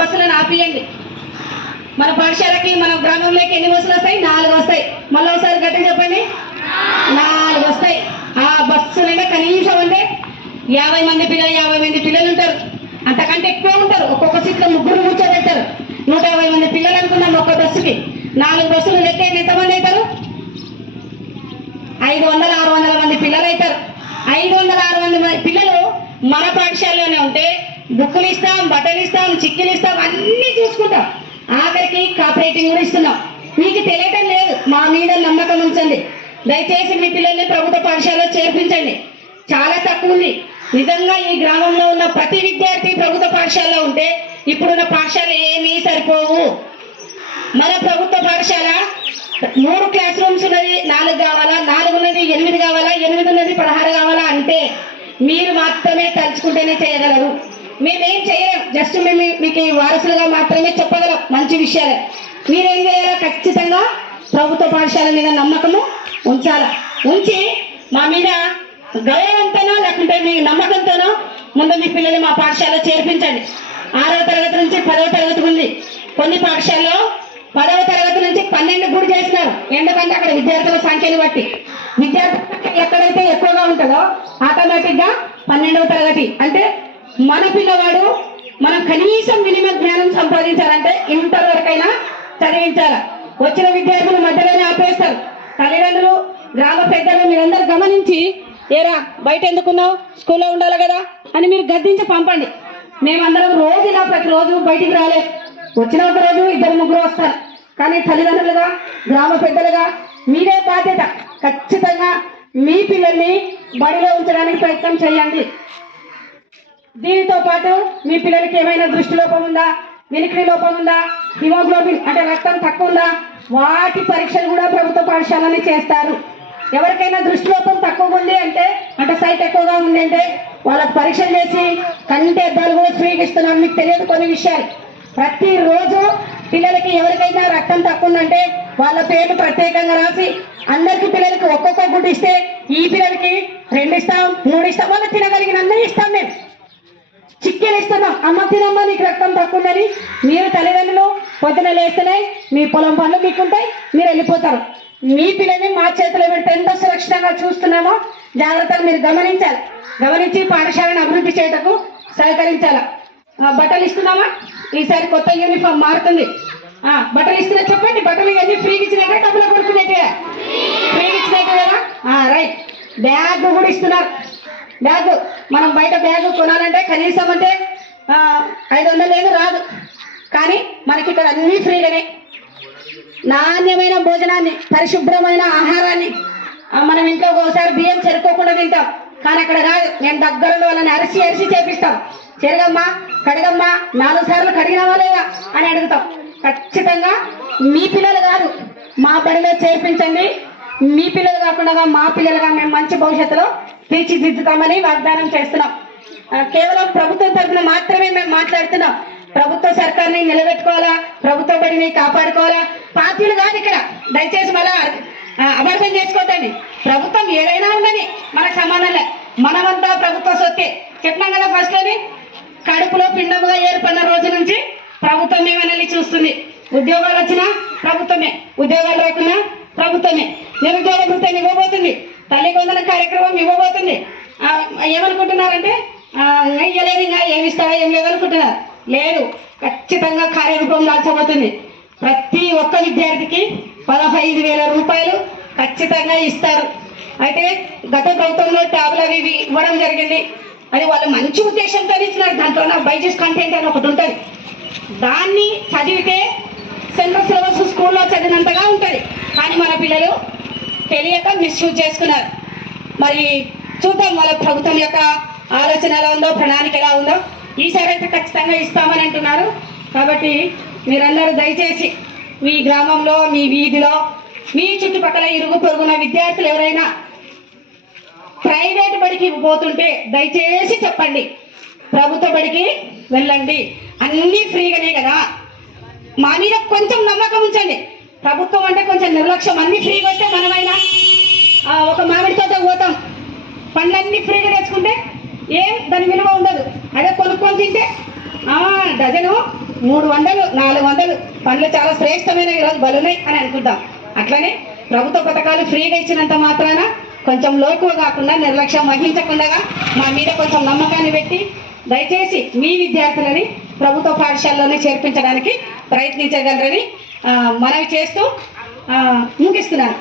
బస్సులను ఆపియండి. మన పాఠశాలకి మన గ్రామంలోకి ఎన్ని బస్సులు వస్తాయి? 4 వస్తాయి. మళ్ళీ ఒకసారి గట్టి చెప్పండి. 4 వస్తాయి. ఆ బస్సులైనా కనీసం అంటే 50 మంది పిల్లలు ఉంటారు, అంతకంటే ఎక్కువ ఉంటారు. ఒక్కొక్క సీట్లో 3 కూర్చోబెడతారు. 150 మంది పిల్లలు అనుకున్నాం ఒక్క బస్సుకి. 4 బస్సులు లెక్క ఎంతమంది అవుతారు? 500-600 మంది పిల్లలు అవుతారు. 500-600 మంది పిల్లలు మన పాఠశాలలోనే ఉంటే బుక్కులు ఇస్తాం, బట్టలు ఇస్తాం, చిక్కీలు ఇస్తాం, అన్నీ చూసుకుంటాం. ఆఖరికి కాపరేటింగ్ కూడా ఇస్తున్నాం. మీకు తెలియటం లేదు. మా మీద నమ్మకం ఉంచండి. దయచేసి మీ పిల్లల్ని ప్రభుత్వ పాఠశాలలో చేర్పించండి. చాలా తక్కువ ఉంది. నిజంగా ఈ గ్రామంలో ఉన్న ప్రతి విద్యార్థి ప్రభుత్వ పాఠశాలలో ఉంటే ఇప్పుడున్న పాఠశాల ఏమీ సరిపోవు. మన ప్రభుత్వ పాఠశాల 3 క్లాస్ రూమ్స్ ఉన్నది, 4 కావాలా, 4 ఉన్నది 8 కావాలా, 8 ఉన్నది 16 కావాలా అంటే మీరు మాత్రమే తలుచుకుంటేనే చేయగలరు. మేమేం చేయలేం. జస్ట్ మేము మీకు వారసులుగా మాత్రమే చెప్పగలం మంచి విషయాలు. మీరేం చేయాలా? ఖచ్చితంగా ప్రభుత్వ పాఠశాల మీద నమ్మకము ఉంచాల. ఉంచి మా మీద గౌరవంతోనో లేకుంటే మీ నమ్మకంతోనో ముందు మీ పిల్లల్ని మా పాఠశాలలో చేర్పించండి. 6వ తరగతి నుంచి 10వ తరగతి ఉంది. కొన్ని పాఠశాలలో 10వ తరగతి నుంచి 12 కూడా చేస్తున్నారు. ఎందుకంటే అక్కడ విద్యార్థుల సంఖ్యను బట్టి విద్యార్థుల సంఖ్య ఎక్కడైతే ఎక్కువగా ఉంటుందో ఆటోమేటిక్గా 12వ తరగతి అంటే మన పిల్లవాడు మనం కనీసం మినిమం జ్ఞానం సంపాదించాలంటే ఇంటర్ వరకైనా చదివించాలి. వచ్చిన విద్యార్థులు మధ్యలోనే ఆపేస్తారు. తల్లిదండ్రులు, గ్రామ పెద్దలు మీరందరూ గమనించి ఏరా బయట ఎందుకున్నావు, స్కూల్లో ఉండాలి కదా అని మీరు గద్దించి పంపండి. మేమందరం రోజు ఇలా ప్రతిరోజు బయటికి రాలేదు. వచ్చిన ఒక రోజు 2-3 వస్తారు. కానీ తల్లిదండ్రులుగా, గ్రామ పెద్దలుగా మీరే బాధ్యత. ఖచ్చితంగా మీ పిల్లల్ని బడిలో ఉంచడానికి ప్రయత్నం చేయండి. దీనితో పాటు మీ పిల్లలకి ఏమైనా దృష్టి లోపం ఉందా, వినికిడి లోపం ఉందా, హిమోగ్లోబిన్ అంటే రక్తం తక్కువ ఉందా, వాటి పరీక్షలు కూడా ప్రభుత్వ పాఠశాలని చేస్తారు. ఎవరికైనా దృష్టి లోపం తక్కువ ఉంది అంటే సైట్ ఎక్కువగా ఉంది అంటే వాళ్ళకి పరీక్షలు చేసి కంటి అద్దాలు కూడా ఫ్రీగా ఇస్తున్నాం. మీకు తెలియదు కొన్ని విషయాలు. ప్రతిరోజు పిల్లలకి ఎవరికైనా రక్తం తక్కువ ఉందంటే వాళ్ళ పేర్లు ప్రత్యేకంగా రాసి అందరికి పిల్లలకి ఒక్కొక్క గుడ్డు ఇస్తే ఈ పిల్లలకి 2 ఇస్తాం, 3 ఇస్తాం, వాళ్ళు తినగలిగిన అన్నీ ఇస్తాం. మేము చిక్కీలు ఇస్తున్నాం. అమ్మ తినమ్మా నీకు రక్తం తక్కువ ఉందని. మీరు తల్లిదండ్రులు పొద్దున లేస్తేనే మీ పొలం పనులు మీకుంటాయి, మీరు వెళ్ళిపోతారు. మీ పిల్లల్ని మా చేతిలో పెడితే ఎంత సురక్షితంగా చూస్తున్నామో జాగ్రత్తగా మీరు గమనించాలి. గమనించి పాఠశాలను అభివృద్ధి చేయటకు సహకరించాలి. బట్టలు ఇస్తున్నామా? ఈసారి కొత్త యూనిఫామ్ మారుతుంది. బట్టలు ఇస్తున్నా చెప్పండి. బట్టలు ఇవన్నీ ఫ్రీగా ఇచ్చినట్టే డబ్బులు కొడుకున్నట్టే? ఫ్రీగా ఇచ్చినట్టే కదా. రైట్. బ్యాగ్ కూడా ఇస్తున్నారు. బ్యాగ్ మనం బయట బ్యాగ్ కొనాలంటే కనీసం అంటే 500 ఏమీ రాదు. కానీ మనకి ఇక్కడ అన్నీ ఫ్రీగానే. నాణ్యమైన భోజనాన్ని, పరిశుభ్రమైన ఆహారాన్ని మనం ఇంట్లో ఒకసారి బియ్యం చెరుకోకుండా తింటాం. కానీ అక్కడ కాదు. మేము దగ్గరలో వాళ్ళని అరిసి చేపిస్తాం. చెరగమ్మా, కడగమ్మా, 4 సార్లు కడిగినావా లేదా అని అడుగుతాం. ఖచ్చితంగా మీ పిల్లలు కాదు మా బడిలో చేర్పించండి. మీ పిల్లలు కాకుండా మా పిల్లలుగా మేము మంచి భవిష్యత్తులో తీర్చిదిద్దుతామని వాగ్దానం చేస్తున్నాం. కేవలం ప్రభుత్వం తరఫున మాత్రమే మేము మాట్లాడుతున్నాం. ప్రభుత్వ సర్కార్ని నిలబెట్టుకోవాలా, ప్రభుత్వ బడిని కాపాడుకోవాలా. పార్టీలు కాదు ఇక్కడ. దయచేసి మళ్ళా అపార్థం చేసుకోవద్దండి. ప్రభుత్వం ఏదైనా ఉండని మనకు సంబంధంలే. మనమంతా ప్రభుత్వ సొత్తే. చెప్పినాం కదా ఫస్ట్లోనే. కడుపులో పిండముగా ఏర్పడిన రోజు నుంచి ప్రభుత్వం ఏమని చూస్తుంది. ఉద్యోగాలు వచ్చినా ప్రభుత్వమే, ఉద్యోగాలు రాకున్నా ప్రభుత్వమే. నిరుద్యోగ వృత్తిని ఇవ్వబోతుంది. తల్లి వందన కార్యక్రమం ఇవ్వబోతుంది. ఏమనుకుంటున్నారంటే ఇవ్వలేదు, ఇంకా ఏమి ఇస్తారో ఏం లేదనుకుంటున్నారు. లేదు, ఖచ్చితంగా కార్యరూపం దాల్చబోతుంది. ప్రతి ఒక్క విద్యార్థికి 15,000 రూపాయలు ఖచ్చితంగా ఇస్తారు. అయితే గత ప్రభుత్వంలో ట్యాబ్లు అవి ఇవ్వడం జరిగింది. అది వాళ్ళు మంచి ఉద్దేశంతో ఇచ్చినారు. దాంట్లో బైజూస్ కంటెంట్ అని ఒకటి ఉంటుంది. దాన్ని చదివితే సెంట్రల్ సిలబస్ స్కూల్లో చదివినంతగా ఉంటుంది. కానీ మన పిల్లలు తెలియక మిస్యూజ్ చేసుకున్నారు. మరి చూద్దాం వాళ్ళ ప్రభుత్వం యొక్క ఆలోచన ఎలా ఉందో, ప్రణాళిక ఎలా ఉందో. ఈసారి అయితే ఖచ్చితంగా ఇస్తామని అంటున్నారు. కాబట్టి మీరందరూ దయచేసి మీ గ్రామంలో, మీ వీధిలో, మీ చుట్టుపక్కల ఇరుగు పొరుగున విద్యార్థులు ఎవరైనా ప్రైవేట్ బడికి పోతుంటే దయచేసి చెప్పండి, ప్రభుత్వ బడికి వెళ్ళండి, అన్నీ ఫ్రీగానే కదా. మా మీద కొంచెం నమ్మకం ఉంచండి. ప్రభుత్వం అంటే కొంచెం నిర్లక్ష్యం. అన్ని ఫ్రీగా వస్తే మనమైనా ఒక మామిడి తోట పోతాం, పండ్లన్నీ ఫ్రీగా తెచ్చుకుంటే ఏం దాని విలువ ఉండదు. అదే కొనుక్కొని తింటే డజను 300 400 పనులు చాలా శ్రేష్టమైన ఈరోజు బలున్నాయి అని అనుకుంటాం. అట్లనే ప్రభుత్వ పథకాలు ఫ్రీగా ఇచ్చినంత మాత్రాన కొంచెం లోకువ కాకుండా నిర్లక్ష్యం వహించకుండా మా మీద కొంచెం నమ్మకాన్ని పెట్టి దయచేసి మీ విద్యార్థులని ప్రభుత్వ పాఠశాలలోనే చేర్పించడానికి ప్రయత్నించగలరని మనవి చేస్తూ ముగిస్తున్నాను.